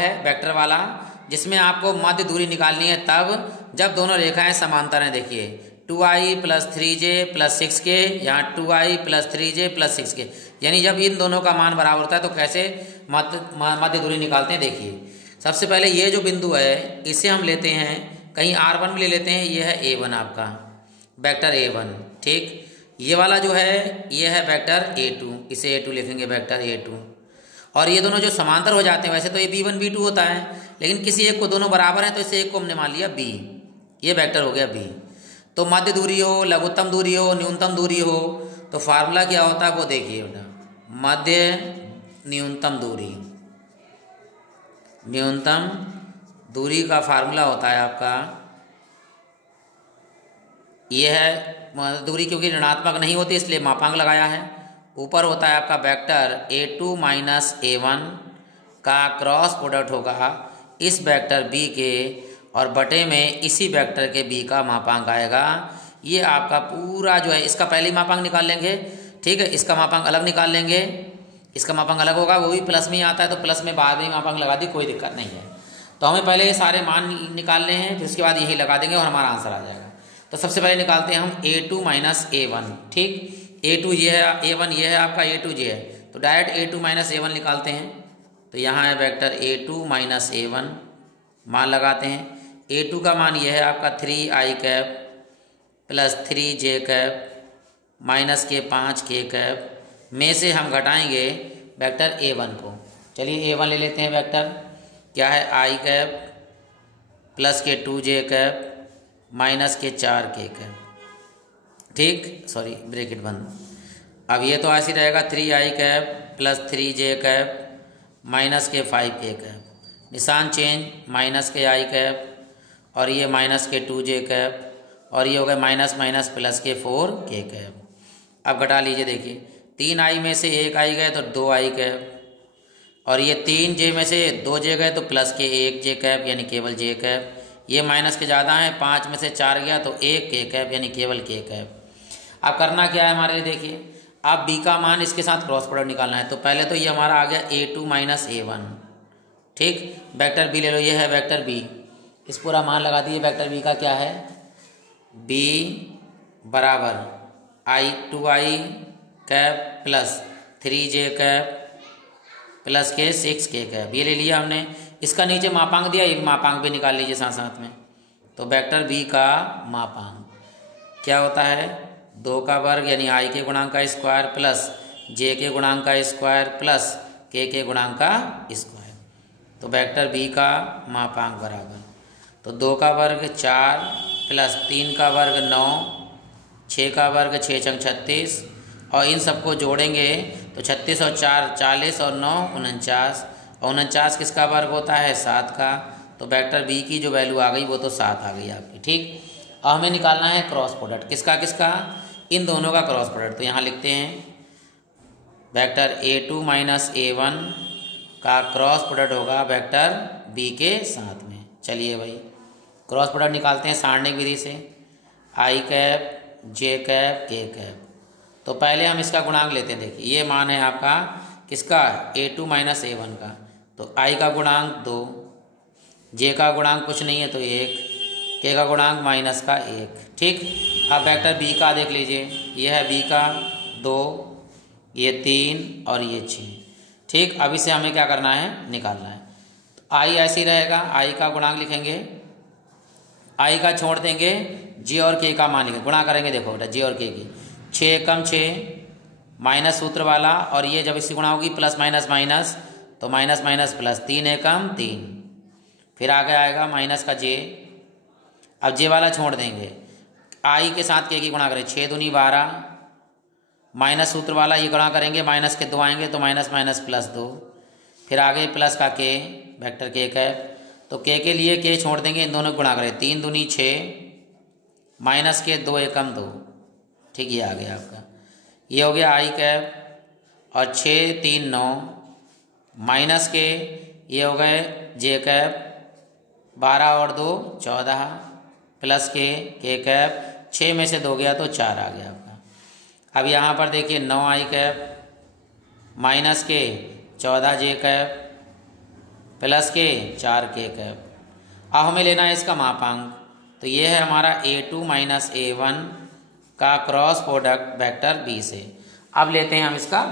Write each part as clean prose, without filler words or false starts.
है वेक्टर वाला, जिसमें आपको मध्य दूरी निकालनी है तब जब दोनों रेखाएं समांतर हैं। देखिए 2i + 3j + 6k, यहाँ 2i + 3j + 6k, यानी जब इन दोनों का मान बराबर होता है तो कैसे मध्य दूरी निकालते हैं। देखिए सबसे पहले ये जो बिंदु है इसे हम लेते हैं, कहीं r1 भी ले लेते हैं, ये है a1 आपका वेक्टर a1, ठीक। ये वाला जो है ये है वेक्टर a2, इसे a2 लिखेंगे वेक्टर a2। और ये दोनों जो समांतर हो जाते हैं, वैसे तो ये b1 b2 होता है, लेकिन किसी एक को दोनों बराबर हैं तो इसे एक को हमने मान लिया b, ये वेक्टर हो गया b। तो मध्य दूरी हो, लघुत्तम दूरी हो, न्यूनतम दूरी हो, तो फार्मूला क्या होता है वो देखिए बेटा, मध्य न्यूनतम दूरी, न्यूनतम दूरी का फार्मूला होता है आपका, ये है दूरी, क्योंकि ऋणात्मक नहीं होती इसलिए मापांक लगाया है। ऊपर होता है आपका वेक्टर a2 - a1 का क्रॉस प्रोडक्ट होगा इस वेक्टर b के और बटे में इसी वेक्टर के b का मापांक आएगा। ये आपका पूरा जो है इसका पहले ही मापांक निकाल लेंगे, ठीक है, इसका मापांक अलग निकाल लेंगे, इसका मापांक अलग होगा, वो भी प्लस में ही आता है तो प्लस में बाद में मापांक लगा दी, कोई दिक्कत नहीं है। तो हमें पहले ये सारे मान निकालने हैं, फिर उसके बाद यही लगा देंगे और हमारा आंसर आ जाएगा। तो सबसे पहले निकालते हैं हम a2 - a1, ठीक। a2 ये है, a1 ये है आपका, a2 ये है, तो डायरेक्ट a2 - a1 निकालते हैं। तो यहाँ है वेक्टर a2 - a1, मान लगाते हैं। a2 का मान ये है आपका 3i cap + 3j cap -k 5k cap में से हम घटाएंगे वेक्टर a1 को। चलिए a1 ले लेते हैं वेक्टर, क्या है i cap + k 2j cap -k 4k cap, ठीक, सॉरी ब्रैकेट बंद। अब ये तो ऐसे रहेगा 3i cap + 3j cap -k 5k cap, निशान चेंज -k i कैप और ये -k 2j कैप और ये हो गया माइनस +k 4k कैप। अब घटा लीजिए, देखिए 3i में से 1i गए तो 2i कैप और ये 3j में से 2j गए तो +k 1j कैप यानी केवल j कैप। ये माइनस के ज़्यादा है, 5 में से 4 गया तो 1k कैप यानी केवल k कैप। अब करना क्या है हमारे, देखिए अब b का मान इसके साथ क्रॉस प्रोडक्ट निकालना है। तो पहले तो ये हमारा आ गया a2 - a1, ठीक। वेक्टर b ले लो, ये है वेक्टर b, इस पूरा मान लगा दिए। वेक्टर b का क्या है, b बराबर 2i cap + 3j cap +k 6k cap, ये ले लिया हमने। इसका नीचे मापांक दिया, एक मापांक भी निकाल लीजिए साथ साथ में। तो वेक्टर b का मापांक क्या होता है, 2 का वर्ग यानी i के गुणांक का स्क्वायर प्लस j के गुणांक का स्क्वायर प्लस k के गुणांक का स्क्वायर। तो वेक्टर b का मापांक बराबर, तो 2 का वर्ग 4 प्लस 3 का वर्ग 9, 6 का वर्ग 6 × 36 और इन सबको जोड़ेंगे तो 36 और 4 40 और 9 49 और 49 किसका वर्ग होता है, 7 का। तो वेक्टर b की जो वैल्यू आ गई वो तो 7 आ गई आपकी, ठीक। अब हमें निकालना है क्रॉस प्रोडक्ट, किसका किसका, इन दोनों का क्रॉस प्रोडक्ट। तो यहाँ लिखते हैं वेक्टर a2 - a1 का क्रॉस प्रोडक्ट होगा वेक्टर b के साथ में। चलिए भाई क्रॉस प्रोडक्ट निकालते हैं सारणिक विधि से, i cap j cap k cap. तो पहले हम इसका गुणांक लेते हैं। देखिए ये मान है आपका किसका, a2 - a1 का, तो i का गुणांक 2, j का गुणांक कुछ नहीं है तो 1, k का गुणांक -1, ठीक। अब वेक्टर b का देख लीजिए, ये है b का 2, ये 3 और ये 6, ठीक। अब इसे हमें क्या करना है, निकालना है। तो i ऐसे ही रहेगा, i का गुणांक लिखेंगे, i का छोड़ देंगे, j और k का मान लिखेंगे, गुणा करेंगे। देखो बेटा j और k की 6 × 6 माइनस सूत्र वाला, और ये जब इसकी गुणा होगी प्लस माइनस माइनस तो माइनस माइनस प्लस, 3 एकम 3, फिर आगे आएगा माइनस का j। अब j वाला छोड़ देंगे, i के साथ k की गुणा करें, 6 दूनी 12 माइनस सूत्र वाला ये गुणा करेंगे, माइनस के 2 आएंगे तो माइनस माइनस +2, फिर आगे प्लस का k वेक्टर k कैप। तो k के लिए k छोड़ देंगे, इन दोनों को गुणा करें, 3 दूनी 6 माइनस के 2 एकम 2, ठीक। ये आ गया आपका, ये हो गया i कैप और 6 3 9 माइनस के ये हो गए j कैप, 12 और 2 14 प्लस के k कैप, 6 में से 2 गया तो 4 आ गया आपका। अब यहाँ पर देखिए 9i कैप माइनस के 14j कैप प्लस के 4k कैप। अब हमें लेना है इसका मापांक, तो ये है हमारा A2 माइनस A1 का क्रॉस प्रोडक्ट वेक्टर B से। अब लेते हैं हम इसका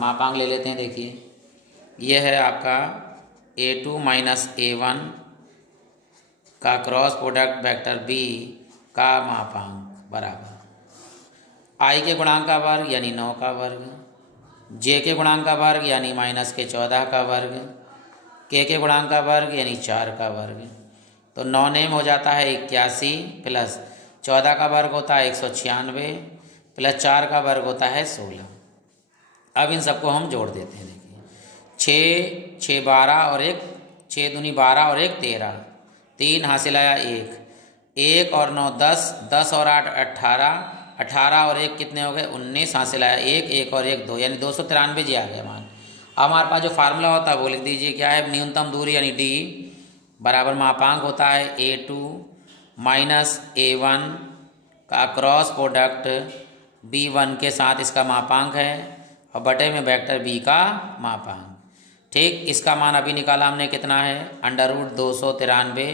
मापांक ले लेते हैं। देखिए ये है आपका A2 माइनस A1 का क्रॉस प्रोडक्ट वेक्टर B का मापांक बराबर I के गुणांक का वर्ग यानी 9 का वर्ग, J के गुणांक का वर्ग यानी माइनस के 14 का वर्ग, K के गुणांक का वर्ग यानी 4 का वर्ग। तो 9 नेम हो जाता है 81 प्लस 14 का वर्ग होता है 196 प्लस 4 का वर्ग होता है 16। अब इन सबको हम जोड़ देते हैं। देखिए 6 12 और 1 6 दूनी 12 और 1 13, 3 हासिल आया 1 और 9 10, 10 और 8 18, 18 और 1 कितने हो गए 19, हासिल आया 1 और 1 2, यानी 293 जी आ गया मान। अब हमारे पास जो फार्मूला होता है वो लिख दीजिए, क्या है, न्यूनतम दूरी यानी D बराबर मापांक होता है A2 माइनस A1 का क्रॉस प्रोडक्ट B1 के साथ इसका मापांक है और बटे में वेक्टर B का मापांक। ठीक, इसका मान अभी निकाला हमने कितना है √293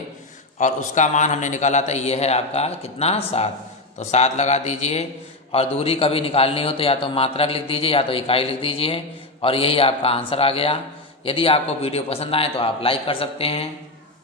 और उसका मान हमने निकाला था ये है आपका कितना 7, तो 7 लगा दीजिए। और दूरी कभी निकालनी हो तो या तो मात्रक लिख दीजिए या तो इकाई लिख दीजिए और यही आपका आंसर आ गया। यदि आपको वीडियो पसंद आए तो आप लाइक कर सकते हैं।